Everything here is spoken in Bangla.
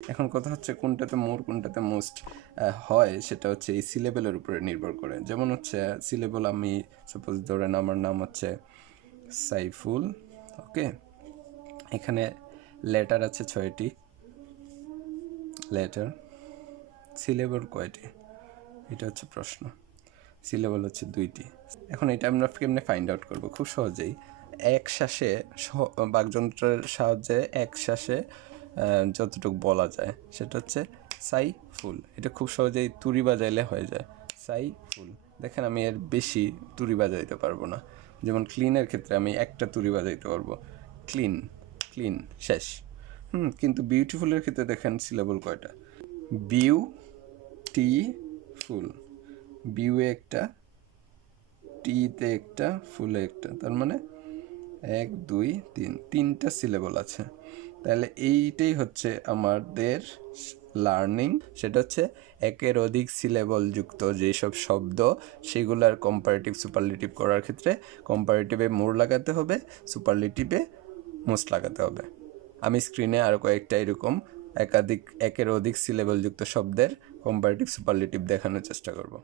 এখন কথা হচ্ছে কোনটাতে মোর কোনটাতে মোস্ট হয়, সেটা হচ্ছে এই সিলেবেলের উপরে নির্ভর করে। যেমন হচ্ছে সিলেবল, আমি সাপোজ ধরেন আমার নাম হচ্ছে সাইফুল, ওকে, এখানে লেটার আছে 6টি, লেটার, সিলেবল কয়টি, এটা হচ্ছে প্রশ্ন। সিলেবল হচ্ছে 2টি। এখন এটা আমরা কেমনে ফাইন্ড আউট করবো? খুব সহজেই এক শ্বাসে বাকযন্ত্রের সাহায্যে এক শ্বাসে যতটুকু বলা যায় সেটা হচ্ছে সাইফুল। এটা খুব সহজেই তুড়ি বাজাইলে হয়ে যায় সাইফুল। দেখেন আমি এর বেশি তুড়ি বাজাইতে পারবো না। যেমন ক্লিনের ক্ষেত্রে আমি একটা তুড়ি বাজাইতে পারবো, ক্লিন, ক্লিন, শেষ। কিন্তু বিউটিফুলের ক্ষেত্রে দেখেন সিলেবল কয়টা, বিউটিফুল, বিউয়ে একটা, টিতে একটা, ফুলে একটা, তার মানে 1 2 3, 3টা সিলেবল আছে। তাহলে এইটাই হচ্ছে আমাদের লার্নিং, সেটা হচ্ছে একের অধিক সিলেবল যুক্ত যেসব শব্দ, সেগুলার কম্পারেটিভ সুপারলেটিভ করার ক্ষেত্রে কম্পারেটিভে মোর লাগাতে হবে, সুপারলেটিভে মোস্ট লাগাতে হবে। আমি স্ক্রিনে আরও কয়েকটা এরকম একের অধিক সিলেবল যুক্ত শব্দের কম্পারেটিভ সুপারলেটিভ দেখানোর চেষ্টা করব।